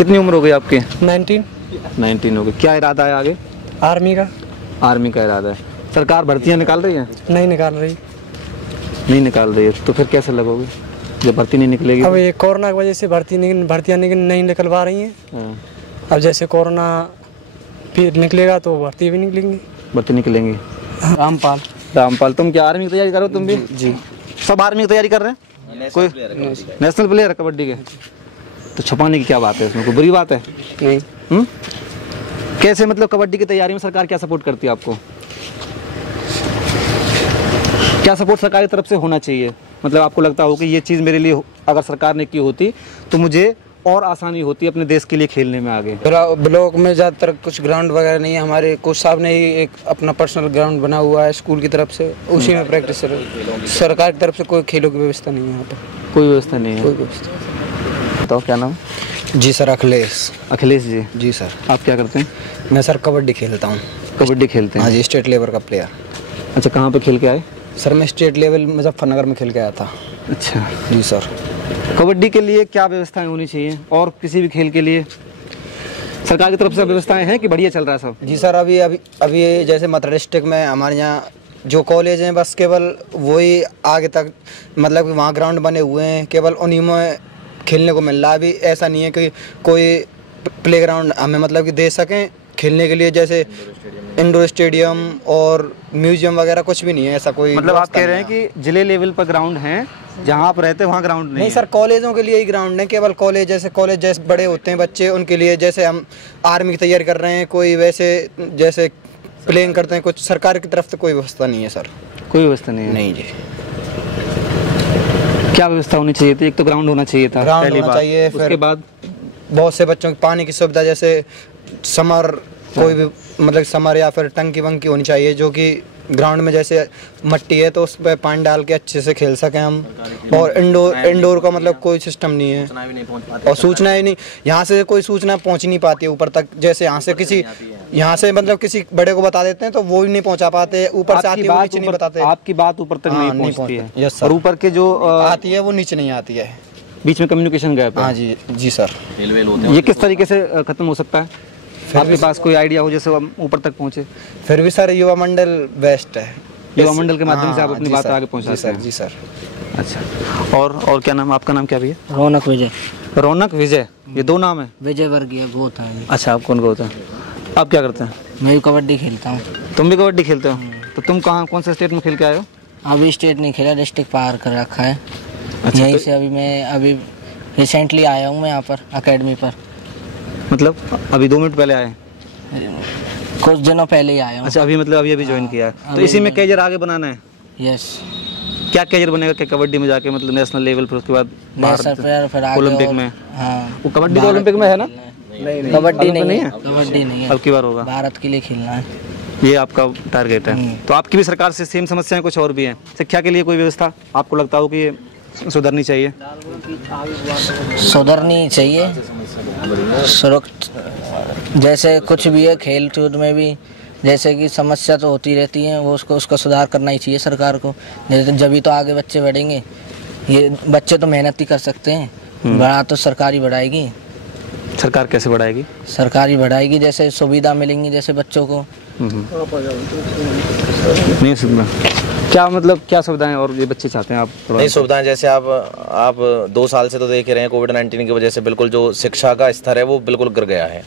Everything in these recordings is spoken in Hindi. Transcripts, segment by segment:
कितनी उम्र हो गई आपकी? 19 हो गई। क्या इरादा है आगे? आर्मी का। आर्मी का इरादा है। सरकार भर्तियाँ निकाल रही है? नहीं निकाल रही। नहीं निकाल रही है तो फिर कैसे लगोगे जब भर्ती नहीं निकलेगी? अब ये कोरोना की वजह से भर्तियाँ नहीं निकलवा रही हैं। हाँ। अब जैसे कोरोना फिर निकलेगा तो भर्ती भी निकलेंगी। भर्ती निकलेंगी। रामपाल, तुम क्या आर्मी की तैयारी करो? तुम भी? जी। सब आर्मी की तैयारी कर रहे हैं? कोई नेशनल प्लेयर कबड्डी के? तो छुपाने की क्या बात है इसमें? कोई बुरी बात है? नहीं। कैसे मतलब कबड्डी की तैयारी में सरकार क्या सपोर्ट करती है आपको? क्या सपोर्ट सरकार की तरफ से होना चाहिए? मतलब आपको लगता हो कि ये चीज़ मेरे लिए अगर सरकार ने की होती तो मुझे और आसानी होती अपने देश के लिए खेलने में आगे। ब्लॉक में ज़्यादातर कुछ ग्राउंड वगैरह नहीं है। हमारे कोच साहब ने ही एक अपना पर्सनल ग्राउंड बना हुआ है स्कूल की तरफ से, उसी में प्रैक्टिस। सरकार की तरफ से कोई खेलों की व्यवस्था नहीं है यहाँ पर। कोई व्यवस्था नहीं है? कोई व्यवस्था। तो क्या नाम? जी सर, अखिलेश। अखिलेश जी। जी सर। आप क्या करते हैं? मैं सर कबड्डी खेलता हूँ। कबड्डी खेलते हैं? हाँ जी, स्टेट लेवल का प्लेयर। अच्छा, कहाँ पे खेल के आए? सर मैं स्टेट लेवल मुजफ्फरनगर में खेल के आया था। अच्छा जी सर। कबड्डी के लिए क्या व्यवस्थाएं होनी चाहिए और किसी भी खेल के लिए सरकार की तरफ से व्यवस्थाएं हैं कि बढ़िया चल रहा है सब? जी सर, अभी जैसे मथुरा डिस्ट्रिक्ट में हमारे यहाँ जो कॉलेज हैं बस केवल वही आगे तक, मतलब कि वहाँ ग्राउंड बने हुए हैं, केवल उन्हीं में खेलने को मिल रहा है। अभी ऐसा नहीं है कि कोई प्लेग्राउंड हमें मतलब कि दे सकें खेलने के लिए, जैसे इंडोर स्टेडियम और म्यूजियम वगैरह कुछ भी नहीं है ऐसा कोई। मतलब आप कह रहे हैं कि जिले लेवल पर ग्राउंड हैं, जहाँ आप रहते हैं वहाँ ग्राउंड नहीं है? सर, कॉलेजों के लिए ही ग्राउंड है, केवल कॉलेज जैसे बड़े होते हैं बच्चे उनके लिए, जैसे हम आर्मी की तैयारी कर रहे हैं, कोई वैसे जैसे प्लेइंग करते हैं, कुछ सरकार की तरफ से कोई व्यवस्था नहीं है सर। कोई व्यवस्था नहीं है? नहीं जी। क्या व्यवस्था होनी चाहिए थी? एक तो ग्राउंड होना चाहिए था, ग्राउंड पहली होना बात। चाहिए, उसके बाद बहुत से बच्चों की पानी की सुविधा, जैसे समर कोई भी मतलब समर या फिर टंकी वंकी होनी चाहिए, जो कि ग्राउंड में जैसे मट्टी है तो उस पर पानी डाल के अच्छे से खेल सकें हम। और इंडोर का मतलब कोई सिस्टम नहीं है, और सूचना ही नहीं, यहाँ से कोई सूचना पहुँच नहीं पाती है ऊपर तक। जैसे यहाँ से मतलब किसी बड़े को बता देते हैं तो वो भी नहीं पहुँचा पाते, ऊपर से आती है वो नीचे नहीं बताते। आपकी बात ऊपर तक नहीं पहुँचती है? Yes sir. और ऊपर के जो आती है वो नीचे नहीं आती है, बीच में कम्युनिकेशन गैप है। हाँ जी। जी सर। ये किस तरीके से खत्म हो सकता है? आपके पास कोई आइडिया हो जैसे हम ऊपर तक पहुँचे? फिर भी सर युवा मंडल बेस्ट है। युवा मंडल के माध्यम से आप अपनी बात आगे पहुँचाते हैं? जी सर। अच्छा, और क्या नाम? आपका नाम क्या भैया? रौनक विजय। रौनक विजय, ये दो नाम है? विजय वर्गीय गोत है। अच्छा, आप कौन गोत है? आप क्या करते हैं? मैं भी कबड्डी खेलता हूँ। तुम भी कबड्डी खेलते हो? तो तुम कौन से स्टेट में खेल के आए हो? अभी स्टेट नहीं खेला, डिस्ट्रिक्ट पार कर रखा है। अच्छा, यहीं से अभी रिसेंटली आया हूँ मैं यहाँ पर अकेडमी पर। मतलब अभी 2 मिनट पहले आए? कुछ दिनों पहले ही आया हूँ। अच्छा, अभी ज्वाइन किया है। तो इसी में कैरियर आगे बनाना है? यस। क्या कैरियर बनेगा? क्या कबड्डी में जाके मतलब नेशनल लेवल, फिर उसके बाद ओलंपिक में? हाँ, वो कबड्डी तो ओलंपिक में है ना? नहीं, कबड्डी नहीं है। कबड्डी नहीं है। अब की बार होगा? भारत के लिए खेलना है, ये आपका टारगेट है। तो आपकी भी सरकार से सेम समस्याएं कुछ और भी हैं? शिक्षा के लिए कोई व्यवस्था आपको लगता हो कि ये सुधरनी चाहिए? सुधरनी चाहिए। जैसे कुछ भी है, खेल कूद में भी जैसे कि समस्या तो होती रहती है, वो उसका सुधार करना ही चाहिए सरकार को। जैसे जभी तो आगे बच्चे बढ़ेंगे। ये बच्चे तो मेहनत ही कर सकते हैं, बढ़ा तो सरकार ही बढ़ाएगी। सरकार कैसे बढ़ाएगी? सरकार ही बढ़ाएगी, जैसे सुविधा मिलेंगी जैसे बच्चों को। नहीं सुविधा क्या मतलब, क्या सुविधाएं और ये बच्चे चाहते हैं? आप नहीं, सुविधाएं जैसे आप 2 साल से तो देख ही रहे हैं, कोविड-19 की वजह से बिल्कुल जो शिक्षा का स्तर है वो बिल्कुल गिर गया है।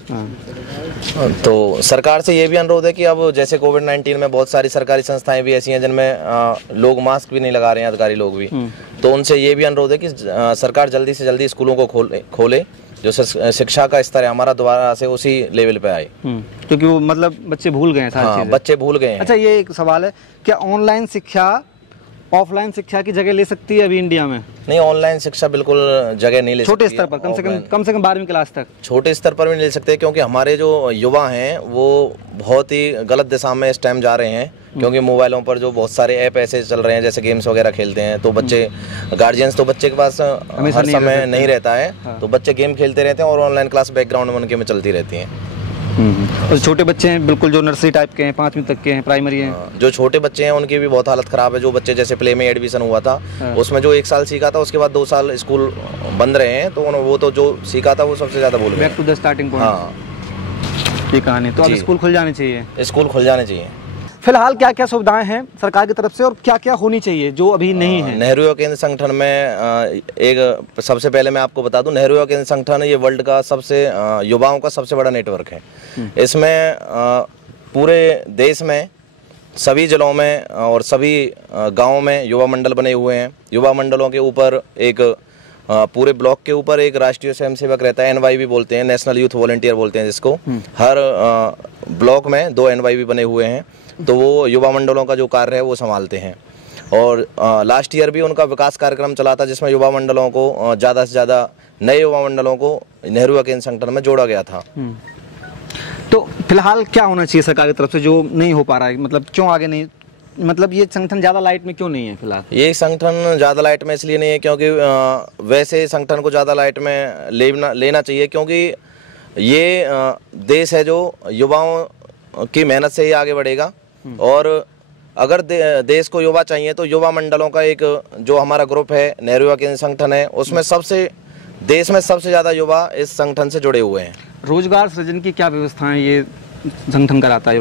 तो सरकार से ये भी अनुरोध है कि अब जैसे कोविड-19 में बहुत सारी सरकारी संस्थाएं भी ऐसी हैं जिनमें लोग मास्क भी नहीं लगा रहे हैं, अधिकारी लोग भी। तो उनसे ये भी अनुरोध है कि सरकार जल्दी से जल्दी स्कूलों को खोले, जो शिक्षा का स्तर है हमारा दोबारा से उसी लेवल पे आए। क्योंकि वो मतलब बच्चे भूल गए हैं सारी चीजें। बच्चे भूल गए हैं। अच्छा, ये एक सवाल है, क्या ऑनलाइन शिक्षा ऑफलाइन शिक्षा की जगह ले सकती है अभी इंडिया में? नहीं, ऑनलाइन शिक्षा बिल्कुल जगह नहीं ले सकती। छोटे स्तर पर कम से कम 12वीं क्लास तक? छोटे स्तर पर भी नहीं ले सकते, क्योंकि हमारे जो युवा हैं वो बहुत ही गलत दिशा में इस टाइम जा रहे हैं। क्योंकि मोबाइलों पर जो बहुत सारे ऐप ऐसे चल रहे हैं, जैसे गेम्स वगैरह खेलते हैं, तो बच्चे गार्जियंस तो बच्चे के पास हर समय नहीं रहता है, तो बच्चे गेम खेलते रहते हैं और ऑनलाइन क्लास बैकग्राउंड में उनके में चलती रहती हैं। और छोटे बच्चे हैं बिल्कुल जो नर्सरी टाइप के हैं, 5वीं तक के हैं, प्राइमरी हैं, जो छोटे बच्चे हैं उनकी भी बहुत हालत ख़राब है। जो बच्चे जैसे प्ले में एडमिशन हुआ था उसमें जो 1 साल सीखा था उसके बाद 2 साल स्कूल बंद रहे हैं, तो वो तो जो सीखा था वो सबसे ज़्यादा भूल गए। Back to the starting point. हाँ, ये कहानी तो अब स्कूल खुल जाने चाहिए। स्कूल खुल जाने चाहिए। फिलहाल क्या क्या सुविधाएं हैं सरकार की तरफ से और क्या क्या होनी चाहिए जो अभी नहीं है? नेहरू युवा केंद्र संगठन में एक सबसे पहले मैं आपको बता दूं, नेहरू युवा केंद्र संगठन ये वर्ल्ड का सबसे युवाओं का सबसे बड़ा नेटवर्क है। इसमें पूरे देश में सभी जिलों में और सभी गांवों में युवा मंडल बने हुए हैं। युवा मंडलों के ऊपर एक पूरे ब्लॉक के ऊपर एक राष्ट्रीय स्वयंसेवक रहता है, NYV बोलते हैं, नेशनल यूथ वॉलंटियर बोलते हैं जिसको। हर ब्लॉक में 2 NYV बने हुए हैं, तो वो युवा मंडलों का जो कार्य है वो संभालते हैं। और लास्ट ईयर भी उनका विकास कार्यक्रम चला था जिसमें युवा मंडलों को ज़्यादा से ज़्यादा नए युवा मंडलों को नेहरू युवा केंद्र संगठन में जोड़ा गया था। तो फिलहाल क्या होना चाहिए सरकार की तरफ से जो नहीं हो पा रहा है? मतलब क्यों आगे नहीं, मतलब ये संगठन ज़्यादा लाइट में क्यों नहीं है फिलहाल? ये संगठन ज़्यादा लाइट में इसलिए नहीं है क्योंकि वैसे संगठन को ज़्यादा लाइट में लेना चाहिए, क्योंकि ये देश है जो युवाओं की मेहनत से ही आगे बढ़ेगा। और अगर देश को युवा चाहिए तो युवा मंडलों का एक जो हमारा ग्रुप है नेहरू युवा केंद्र संगठन है, उसमें देश में सबसे ज़्यादा युवा इस संगठन से जुड़े हुए हैं। रोजगार सृजन की क्या व्यवस्थाएं ये संगठन कराता है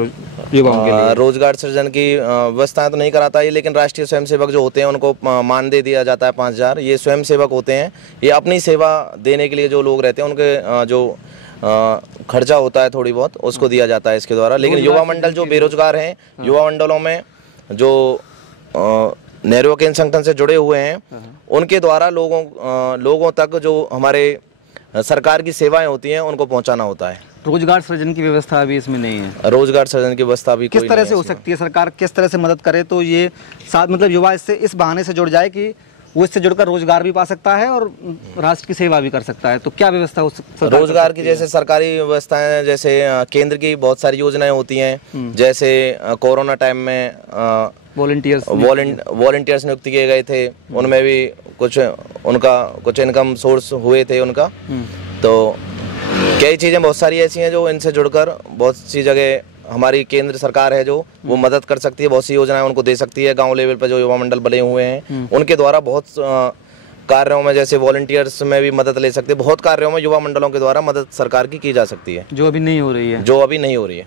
युवाओं के लिए? रोजगार सृजन की व्यवस्थाएं तो नहीं कराता है, लेकिन राष्ट्रीय स्वयंसेवक जो होते हैं उनको मानदेय दिया जाता है 5,000। ये स्वयंसेवक होते हैं, ये अपनी सेवा देने के लिए जो लोग रहते हैं उनके जो खर्चा होता है थोड़ी बहुत उसको दिया जाता है इसके द्वारा। लेकिन युवा मंडल जो बेरोजगार हैं, युवा मंडलों में जो नेहरू युवा केंद्र संगठन से जुड़े हुए हैं, उनके द्वारा लोगों तक जो हमारे सरकार की सेवाएं होती हैं उनको पहुंचाना होता है। रोजगार सृजन की व्यवस्था अभी इसमें नहीं है। रोजगार सृजन की व्यवस्था भी किस तरह से हो सकती है? सरकार किस तरह से मदद करे तो ये साथ मतलब युवा इससे इस बहाने से जुड़ जाए कि वो इससे जुड़कर रोजगार भी पा सकता है और राष्ट्र की सेवा भी कर सकता है? तो क्या व्यवस्था हो सकती है रोजगार की? जैसे सरकारी व्यवस्थाएं, जैसे केंद्र की बहुत सारी योजनाएं होती हैं, जैसे कोरोना टाइम में वॉलंटियर्स नियुक्त किए गए थे, उनमें भी कुछ इनकम सोर्स हुए थे उनका। तो कई चीज़ें बहुत सारी ऐसी हैं जो इनसे जुड़कर बहुत सी जगह हमारी केंद्र सरकार है जो वो मदद कर सकती है, बहुत सी योजनाएं उनको दे सकती है। गांव लेवल पर जो युवा मंडल बने हुए हैं उनके द्वारा बहुत कार्यों में, जैसे वॉलंटियर्स में भी मदद ले सकते हैं। बहुत कार्यों में युवा मंडलों के द्वारा मदद सरकार की जा सकती है, जो अभी नहीं हो रही है। जो अभी नहीं हो रही है।